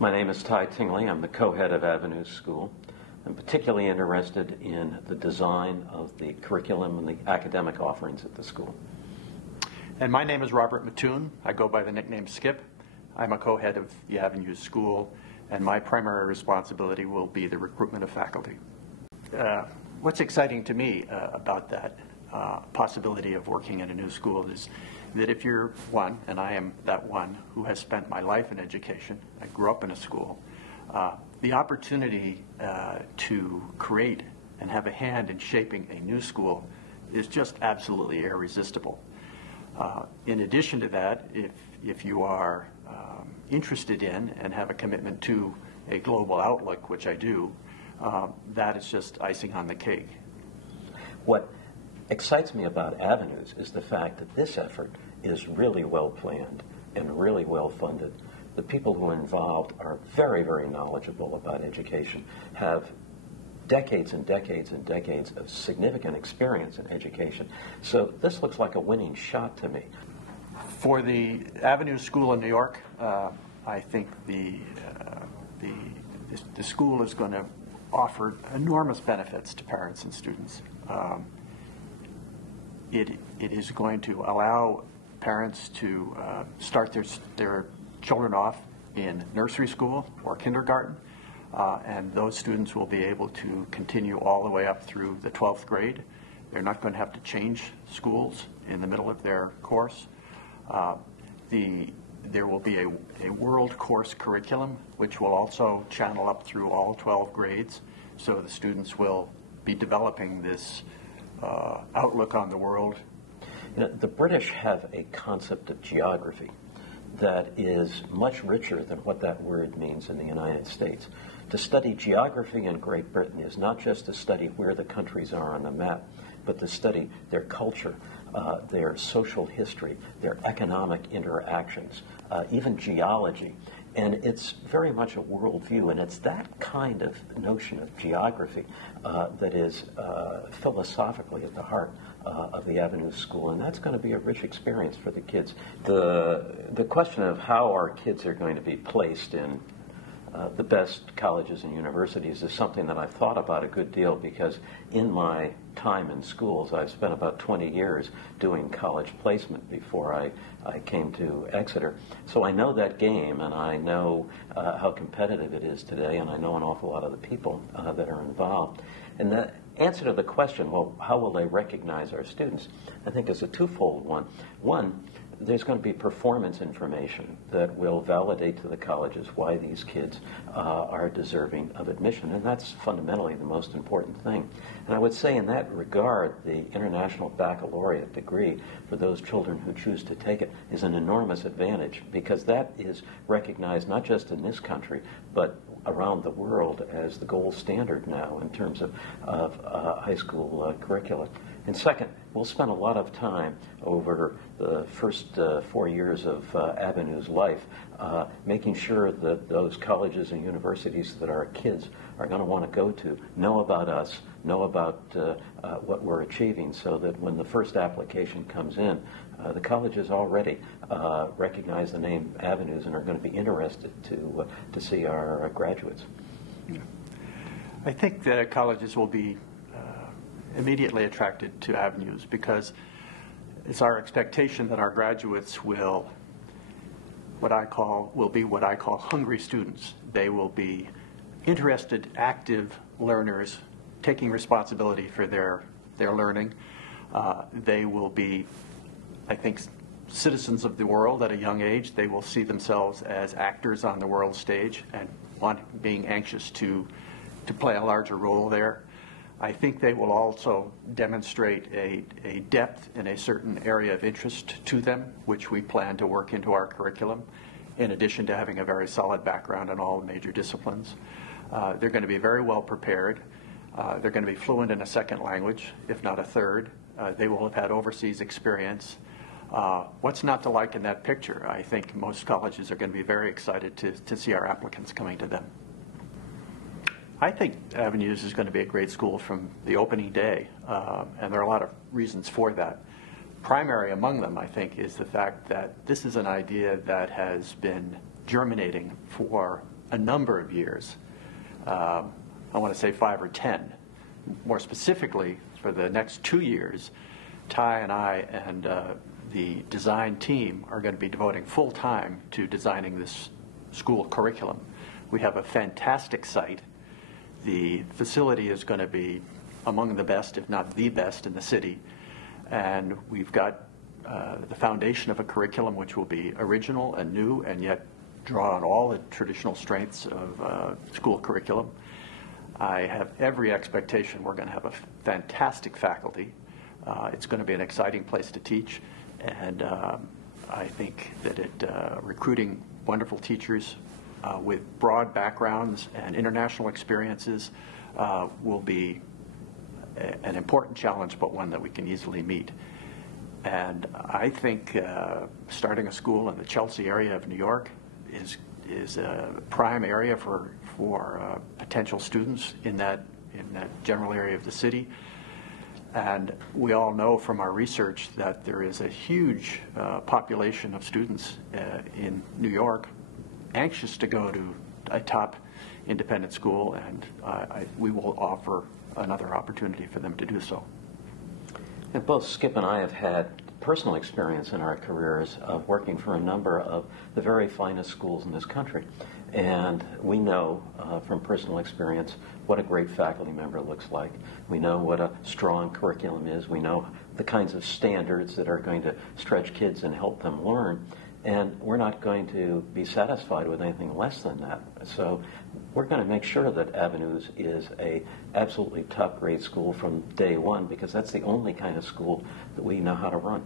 My name is Ty Tingley. I'm the co-head of Avenues School. I'm particularly interested in the design of the curriculum and the academic offerings at the school. And my name is Robert Mattoon. I go by the nickname Skip. I'm a co-head of the Avenues School, and my primary responsibility will be the recruitment of faculty. What's exciting to me about that possibility of working in a new school is that if you're one, and I am that one, who has spent my life in education, I grew up in a school, the opportunity to create and have a hand in shaping a new school is just absolutely irresistible. In addition to that, if you are interested in and have a commitment to a global outlook, which I do, that is just icing on the cake. What excites me about Avenues is the fact that this effort is really well planned and really well funded. The people who are involved are very, very knowledgeable about education, have decades and decades and decades of significant experience in education. So this looks like a winning shot to me. For the Avenues School in New York, I think the school is going to offer enormous benefits to parents and students. It is going to allow parents to start their children off in nursery school or kindergarten, and those students will be able to continue all the way up through the 12th grade. They're not going to have to change schools in the middle of their course. There will be a world course curriculum, which will also channel up through all 12 grades, so the students will be developing this outlook on the world. You know, the British have a concept of geography that is much richer than what that word means in the United States. To study geography in Great Britain is not just to study where the countries are on the map, but to study their culture, their social history, their economic interactions, even geology. And it's very much a worldview, and it's that kind of notion of geography that is philosophically at the heart of the Avenues School, and that's going to be a rich experience for the kids. The question of how our kids are going to be placed in the best colleges and universities is something that I've thought about a good deal, because in my time in schools, I've spent about 20 years doing college placement before I came to Exeter. So I know that game, and I know how competitive it is today, and I know an awful lot of the people that are involved. And the answer to the question, well, how will they recognize our students, I think is a twofold one. One, there's going to be performance information that will validate to the colleges why these kids are deserving of admission, and that's fundamentally the most important thing. And I would say in that regard, the International Baccalaureate degree for those children who choose to take it is an enormous advantage, because that is recognized not just in this country, but around the world as the gold standard now in terms of high school curricula. And second, we'll spend a lot of time over the first 4 years of Avenues life making sure that those colleges and universities that our kids are going to want to go to know about us, know about what we're achieving, so that when the first application comes in, the colleges already recognize the name Avenues and are going to be interested to see our graduates. Yeah. I think that colleges will be immediately attracted to Avenues, because it's our expectation that our graduates will be what I call hungry students. They will be interested, active learners, taking responsibility for their learning. They will be, I think, citizens of the world at a young age. They will see themselves as actors on the world stage and being anxious to play a larger role there. I think they will also demonstrate a depth in a certain area of interest to them, which we plan to work into our curriculum, in addition to having a very solid background in all major disciplines. They're going to be very well prepared. They're going to be fluent in a second language, if not a third. They will have had overseas experience. What's not to like in that picture? I think most colleges are going to be very excited to see our applicants coming to them. I think Avenues is going to be a great school from the opening day, and there are a lot of reasons for that. Primary among them, I think, is the fact that this is an idea that has been germinating for a number of years, I want to say 5 or 10. More specifically, for the next 2 years, Ty and I and the design team are going to be devoting full time to designing this school curriculum. We have a fantastic site. The facility is going to be among the best, if not the best, in the city. And we've got the foundation of a curriculum which will be original and new and yet draw on all the traditional strengths of school curriculum. I have every expectation we're going to have a fantastic faculty. It's going to be an exciting place to teach, and I think that recruiting wonderful teachers with broad backgrounds and international experiences will be an important challenge, but one that we can easily meet. And I think starting a school in the Chelsea area of New York is a prime area for potential students in that general area of the city. And we all know from our research that there is a huge population of students in New York anxious to go to a top independent school, and we will offer another opportunity for them to do so. And both Skip and I have had personal experience in our careers of working for a number of the very finest schools in this country. And we know from personal experience what a great faculty member looks like. We know what a strong curriculum is. We know the kinds of standards that are going to stretch kids and help them learn. And we're not going to be satisfied with anything less than that. So we're going to make sure that Avenues is a absolutely top grade school from day one, because that's the only kind of school that we know how to run.